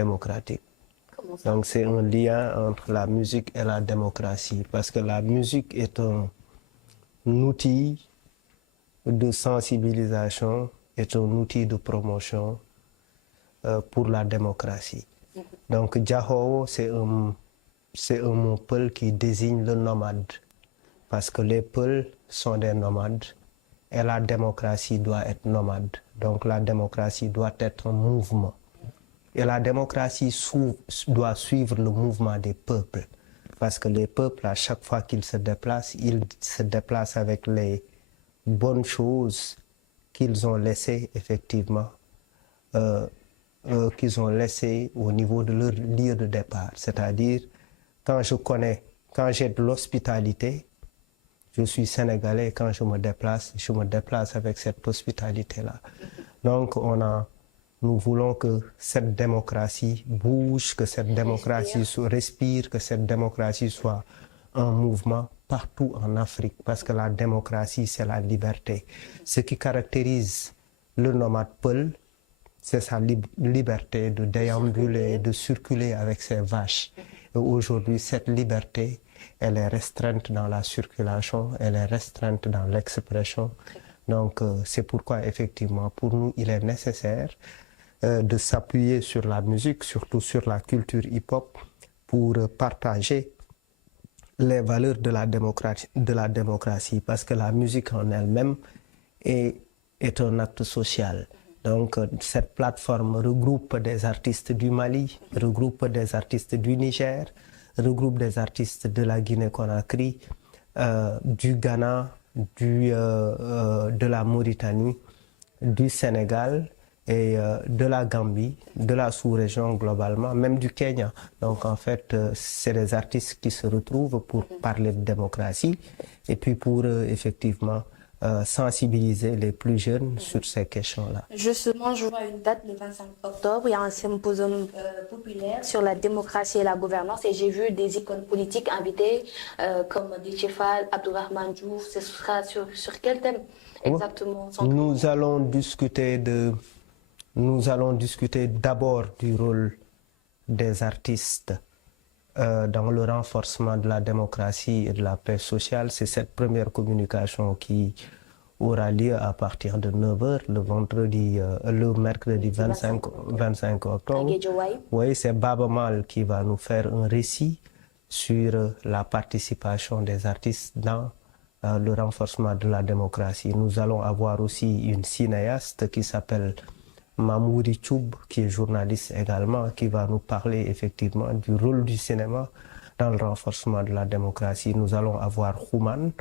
démocratique. Comment ça? Donc c'est un lien entre la musique et la démocratie, parce que la musique est un outil de sensibilisation, est un outil de promotion pour la démocratie. Donc Diakhou, c'est un mot peul qui désigne le nomade, parce que les peuls sont des nomades et la démocratie doit être nomade. Donc la démocratie doit être un mouvement. Et la démocratie doit suivre le mouvement des peuples. Parce que les peuples, à chaque fois qu'ils se déplacent avec les bonnes choses qu'ils ont laissées, effectivement, qu'ils ont laissées au niveau de leur lieu de départ. C'est-à-dire, quand j'ai de l'hospitalité, je suis sénégalais, quand je me déplace avec cette hospitalité-là. Donc, nous voulons que cette démocratie bouge, que cette démocratie respire, que cette démocratie soit un mouvement partout en Afrique, parce que la démocratie, c'est la liberté. Ce qui caractérise le nomade peul, c'est sa liberté de déambuler, de circuler avec ses vaches. Et aujourd'hui, cette liberté, elle est restreinte dans la circulation, elle est restreinte dans l'expression. Donc, c'est pourquoi, effectivement, pour nous, il est nécessaire de s'appuyer sur la musique, surtout sur la culture hip-hop, pour partager les valeurs de la démocratie, parce que la musique en elle-même est un acte social. Donc, cette plateforme regroupe des artistes du Mali, regroupe des artistes du Niger, regroupe des artistes de la Guinée-Conakry, du Ghana, de la Mauritanie, du Sénégal et de la Gambie, de la sous-région globalement, même du Kenya. Donc en fait, c'est des artistes qui se retrouvent pour parler de démocratie et puis pour effectivement sensibiliser les plus jeunes sur ces questions-là. Justement, je vois une date le 25 octobre, il y a un symposium populaire sur la démocratie et la gouvernance et j'ai vu des icônes politiques invitées comme Déthié Fall, Abdourahmane Diouf. Ce sera sur quel thème exactement? Nous allons discuter d'abord du rôle des artistes dans le renforcement de la démocratie et de la paix sociale. C'est cette première communication qui aura lieu à partir de 9h le mercredi 25 octobre. Oui, c'est Baba Mal qui va nous faire un récit sur la participation des artistes dans le renforcement de la démocratie. Nous allons avoir aussi une cinéaste qui s'appelle Mamouri Choub, qui est journaliste également, qui va nous parler effectivement du rôle du cinéma dans le renforcement de la démocratie. Nous allons avoir Khouman,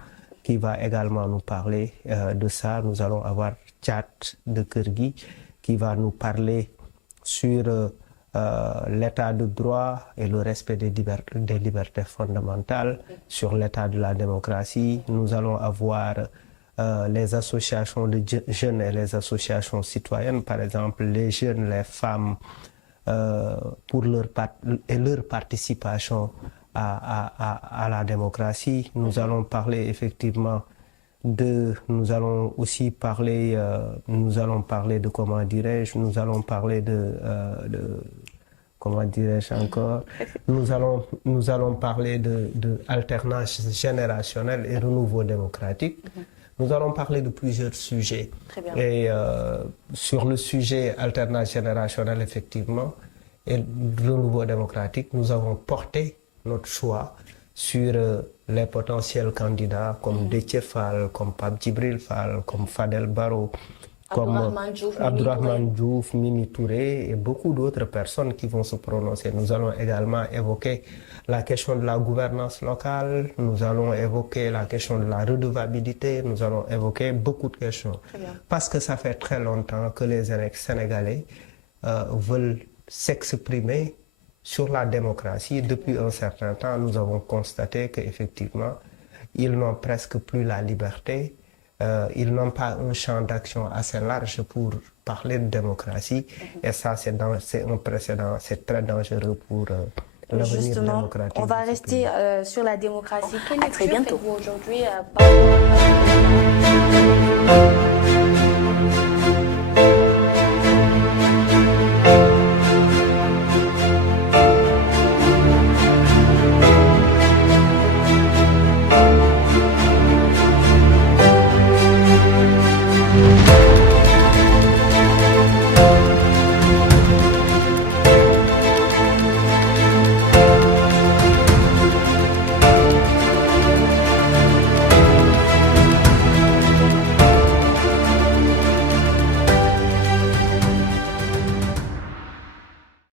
qui va également nous parler de ça. Nous allons avoir Tchat de Kergui, qui va nous parler sur l'état de droit et le respect des libertés fondamentales, sur l'état de la démocratie. Nous allons avoir les associations de jeunes et les associations citoyennes, par exemple les jeunes, les femmes, pour leur participation à la démocratie. Nous allons parler effectivement nous allons aussi parler, de comment dirais-je, nous allons parler comment dirais-je encore, nous allons parler de alternance générationnelle et renouveau démocratique. Nous allons parler de plusieurs sujets. Très bien. Et sur le sujet alternance générationnelle, effectivement, et renouveau démocratique, nous avons porté notre choix sur les potentiels candidats comme Déthié Fall, comme Pape Djibril Fall, comme Fadel Barro, comme Abdourahmane Diouf, Mimi Touré et beaucoup d'autres personnes qui vont se prononcer. Nous allons également évoquer la question de la gouvernance locale, nous allons évoquer la question de la redevabilité, nous allons évoquer beaucoup de questions. Parce que ça fait très longtemps que les Sénégalais veulent s'exprimer sur la démocratie. Depuis un certain temps, nous avons constaté qu'effectivement, ils n'ont presque plus la liberté. Ils n'ont pas un champ d'action assez large pour parler de démocratie. Et ça, c'est un précédent, c'est très dangereux pour l'avenir démocratique. On va rester sur la démocratie. Quelle lecture faites-vous aujourd'hui